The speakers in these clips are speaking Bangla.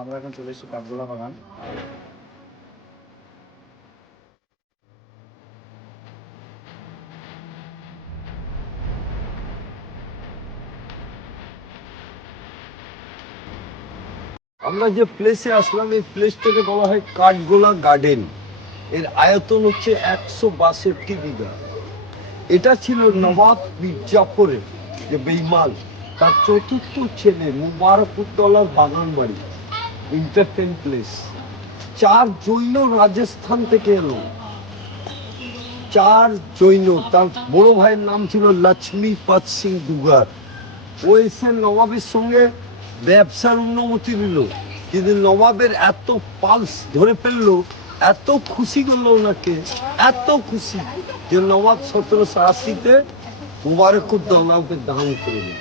আমরা এখন চলে এসেছি কাঠগোলা বাগান। আমরা যে প্লেসে আসলাম, এই প্লেসটাকে বলা হয় কাঠগোলা গার্ডেন এর আয়তন হচ্ছে একশো বাষট্টি বিঘা। এটা ছিল নবাব মির্জাফরের যে বেইমাল, তার চতুর্থ ছেলে মুবারকুদ্দৌলার বাগান বাড়ি ইন্টারটেন প্লেস চার জৈন রাজস্থান থেকে এলো। চার জৈন, তার বড় ভাইয়ের নাম ছিল লক্ষ্মীপদ সিং দুগার। ও এসে নবাবের সঙ্গে ব্যবসার অনুমতি দিল কিন্তু নবাবের এত পালস ধরে ফেলল, এত খুশি করল ওনাকে, এত খুশি যে নবাব সতেরোশো আশিতে মুবারকুদ্দৌলাকে দান করে দিল।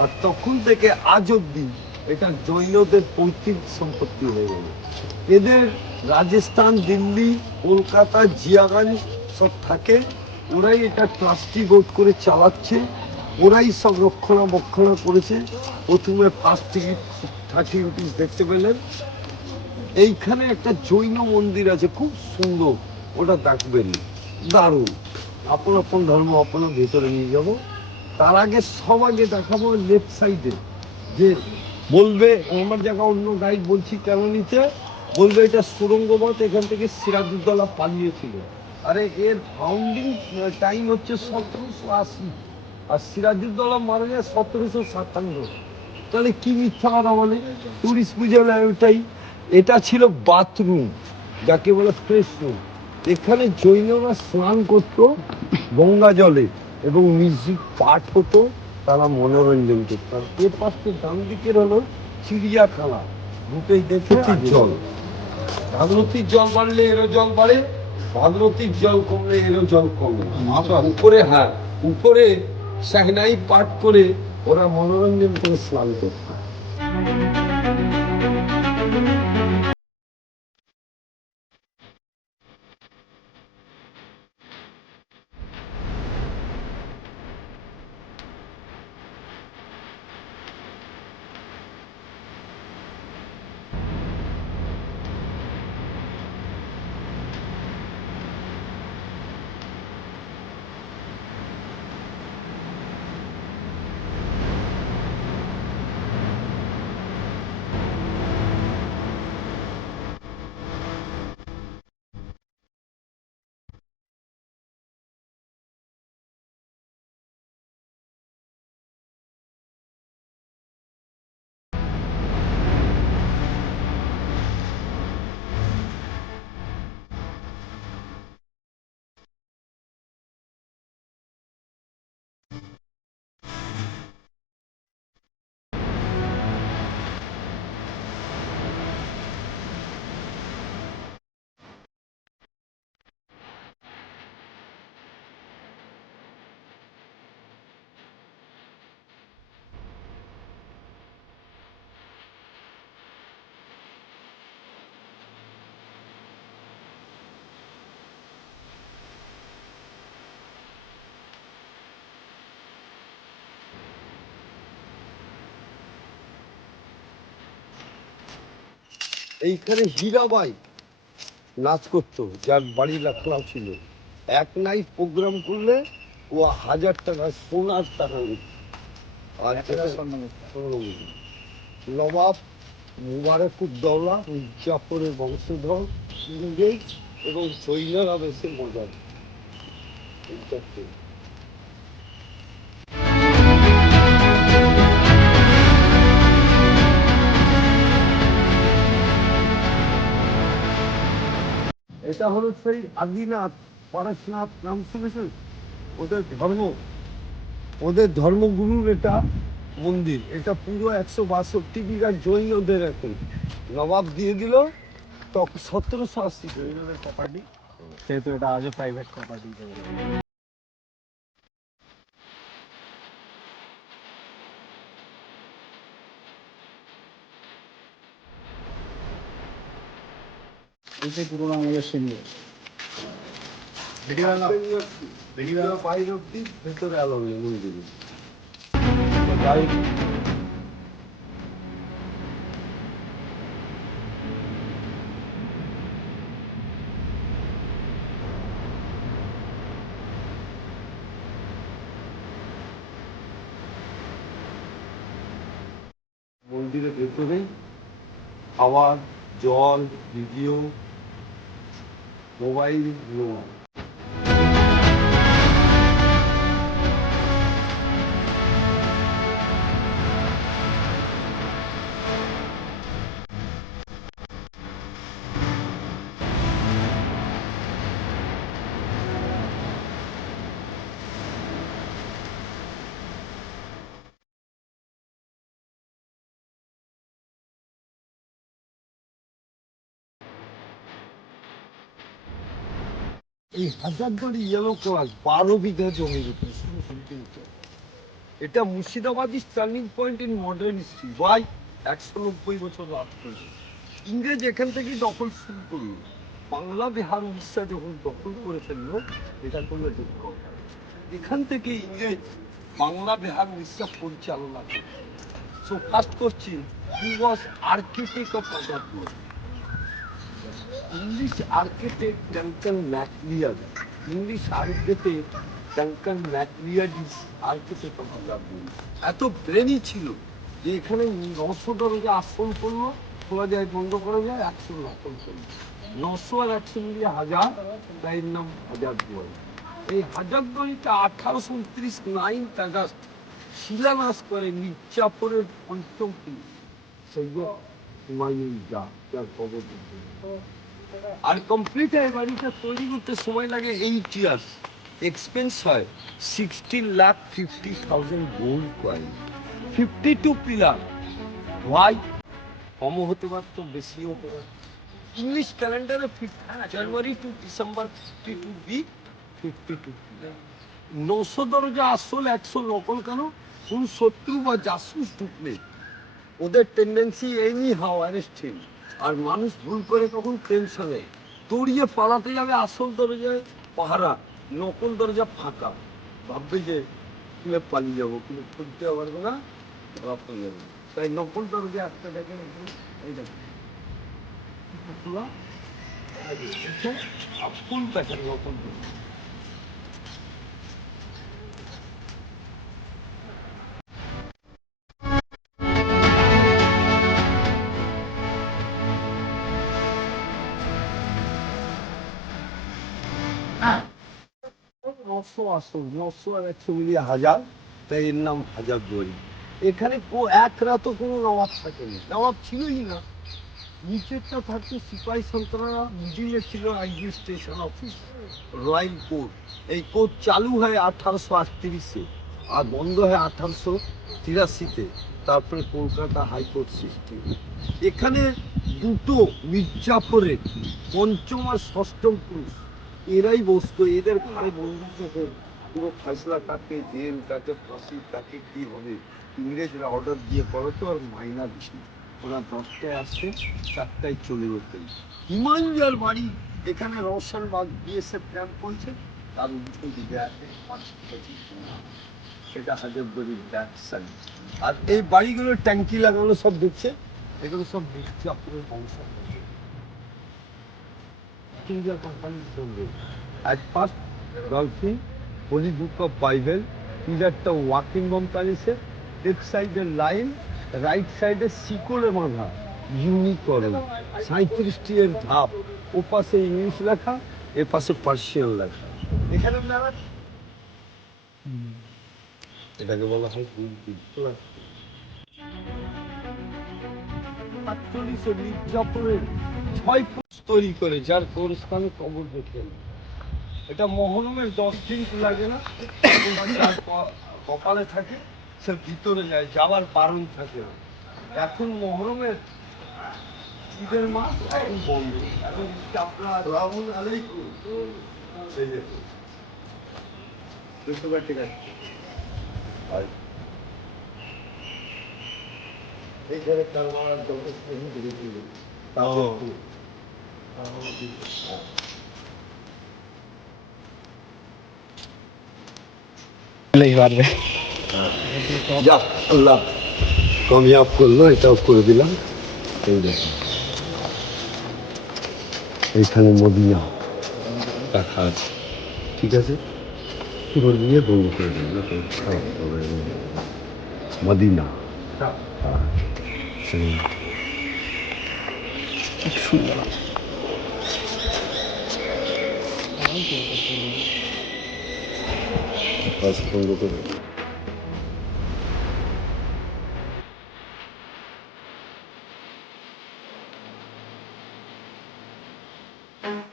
আর তখন থেকে আজ অব্দি এটা জৈনদের পৈতৃক সম্পত্তি হয়ে গেল। এদের রাজস্থান, দিল্লি, কলকাতা, জিয়াগঞ্জ সব থাকে। ওরাই এটা ট্রাস্টি বোর্ড করে চালাচ্ছে। ওরাই সব রক্ষণাবেক্ষণা করেছে। প্রথমে ফার্স্ট টিকিট থার্টি রুপিস দেখতে পেলেন। এইখানে একটা জৈন মন্দির আছে, খুব সুন্দর। ওটা দেখবেন। দারুণ। আপন আপন ধর্ম আপনার ভেতরে নিয়ে যাব। তার আগে সব আগে দেখাবো লেফট সাইডে যে বলবে, আমার জায়গা অন্য গাইড বলছি কেন নিচে বলবে এটা সুরঙ্গপথ এখান থেকে সিরাজউদ্দৌলা পালিয়েছিল। আরে এর ফাউন্ডিং টাইম হচ্ছে সতেরোশো আশি। আর সিরাজউদ্দৌলা মারা যায় সতেরোশো সাতান্ন। তাহলে কি মিথ্যা কথা বলে? টুরিস্ট বুঝালে ওটাই এটা ছিল বাথরুম যাকে বলে ফ্রেশ রুম এখানে জৈনরা স্নান করতো গঙ্গা জলে এবং মিউজিক পাঠ হতো। তারা মনোরঞ্জন করতাম এর পাশে ডান দিকের হলো চিড়িয়াখানা। দুটোই দেখেছি জল। ভাগরতির জল বাড়লে এরও জল বাড়ে ভাগরতির জল কমলে এরও জল কমে। উপরে হ্যাঁ উপরে সাহনাই পাঠ করে ওরা মনোরঞ্জন করে স্নান করত। এইখানে হীরাবাই নাচ করতো যার বাড়ি লাখলা ছিল। এক নাইট প্রোগ্রাম করলে ও হাজার টাকা সোনার টাকা নিত। আর নবাব মুবারকুদ্দৌলা মির্জাফরের বংশধর ইংরেজ এবং জৈনরা বেশি মজা এটা হলো সেই আদিনাথ, পরেশনাথ নাম শুনেছেন ওদের ধর্ম, ওদের ধর্মগুরুর এটা মন্দির। এটা পুরো একশো বাষট্টি বিঘা জৈনদের এখন। নবাব দিয়ে দিল, তখন সতেরোশো আশি জৈনদের প্রপার্টি সেহেতু এটা আজও প্রাইভেট প্রপার্টি এটাই পুরোনো আমাদের সিঙ্গেল মন্দিরের ভেতরে খাওয়া জল ভিডিও মোবাইল নো এই হাজারদুয়ারি ইয়েলো ক্লাস বারো বিঘা জমির এটা Murshidabadi turning point in modern history by একশো নব্বই বছর ইংরেজ এখান থেকে দখল শুরু করল। বাংলা, বিহার, উড়িষ্যা যখন দখল করে ফেলল এটা করল দুঃখ এখান থেকে ইংরেজ বাংলা, বিহার, উড়িষ্যা পরিচালনা করছে। So first question he was architect of Hazarduari English architect Duncan MacLeod. English architect Duncan MacLeod is architect of। এত ব্রেনই ছিল যে এখানে নশো দরজা আসন করল, খোলা যায়, বন্ধ করা যায়, একশো নকল করল নশো আর একশো মিলিয়ে হাজার, তাই এর নাম হাজার দুয়ারি এই হাজার দুয়ারিটা আঠারোশো উনত্রিশ নাইন্থ আগস্ট শিলান্যাস করে মির্জাপুরের পঞ্চম পীর সৈয়দ হুমায়ুন যা যার কবর আর কমপ্লিট হয় বাড়িটা তৈরি করতে সময় লাগে এইট ইয়ার্স এক্সপেন্স হয় sixteen lakh fifty thousand gold coin fifty two pillar why কমও হতে পারতো বেশিও হতে পারতো ইংলিশ ক্যালেন্ডারে January to December fifty two B fifty two নশো দরজা আসল একশো নকল কেন? কোন শত্রু বা জাসুস ঢুকলে ওদের টেন্ডেন্সি এনি হাও অ্যারেস্টিং আর মানুষ ভুল করে তখন টেনশনে দৌড়িয়ে পালাতে যাবে আসল দরজায় পাহারা নকল দরজা ফাঁকা। ভাববে যে খুলে পালিয়ে যাব? কিন্তু খুলতে পারব না? পড়ে যাবে। তাই নকল দরজা দেখেন। একটু, এই প্যাকেট নকল দরজা। নশো আসল নশো আর একশো মিলিয়ে হাজার, তাই এর নাম হাজার দুয়ারি এখানে এক রাতও কোনো নবাব থাকেনি। নবাব ছিলই না। নিচেরটা থাকতো সিপাহী সন্তানরা, মিডিলে ছিল স্টেশন অফিস রয়্যাল কোর্ট এই কোর্ট চালু হয় আঠারোশো আটত্রিশে আর বন্ধ হয় আঠারোশো তিরাশিতে। তারপরে কলকাতা হাইকোর্ট সৃষ্টি এখানে দুটো মির্জাফরের পঞ্চম আর ষষ্ঠম পুরুষ। এরাই বসতো, এদের ঘরে বন্দুক থেকে পুরো ফয়সলা কাকে জেল কাকে ফাঁসি কাকে কি হবে, ইংরেজরা অর্ডার দিয়ে করাতো আর মাইনা দিছিল ওরা দশটায় আসছে, চারটায় চলে যেতেন হিমাঞ্জার বাড়ি, এখানে রওশন বাগ বিএসএফ ক্যাম্প করছে তার উল্টো দিকে আছে সেটা হাজারদুয়ারির ব্যাক সাইড। আর এই বাড়িগুলোর ট্যাঙ্কি লাগানো সব দেখছে? এগুলো সব মির্জাপুরের বংশ India কোম্পানির সঙ্গে at first dolphin holy book of Bible পিলারটা walking কোম্পানিসের লেফট সাইডের লাইন রাইট সাইডে শিকড়ে বাঁধা ইউনিকরণ সাঁত্রিশটি এর ধাপ ও পাশে ইংলিশ লেখা এ পাশে পার্সিয়ান লেখা। এখানে আপনারা? এটাকে বলা হয় আটচল্লিশে মির্জাপুরের ছয় ফুট তৈরি করে যার কোরস্থানে কবর দেখেন এটা মহরমের দশ দিন লাগে না কপালে থাকে সে ভিতরে যায় যাওয়ার বারণ থাকে এখন মহরমের ঈদের মাস এখন বন্ধ। এখন আপনার রাহুল আলাইকুম। এই যে বুঝতে পারছি না আর এইখানে পারবে যা আল্লাহ। কামিয়াব করল এটাও করে দিলাম। এই দেখুন এইখানে মদিনা। রাখা আছে। ঠিক আছে? পুরো নিয়ে বন্ধ করে দিন 声音太粗了。Let's 还是 to the.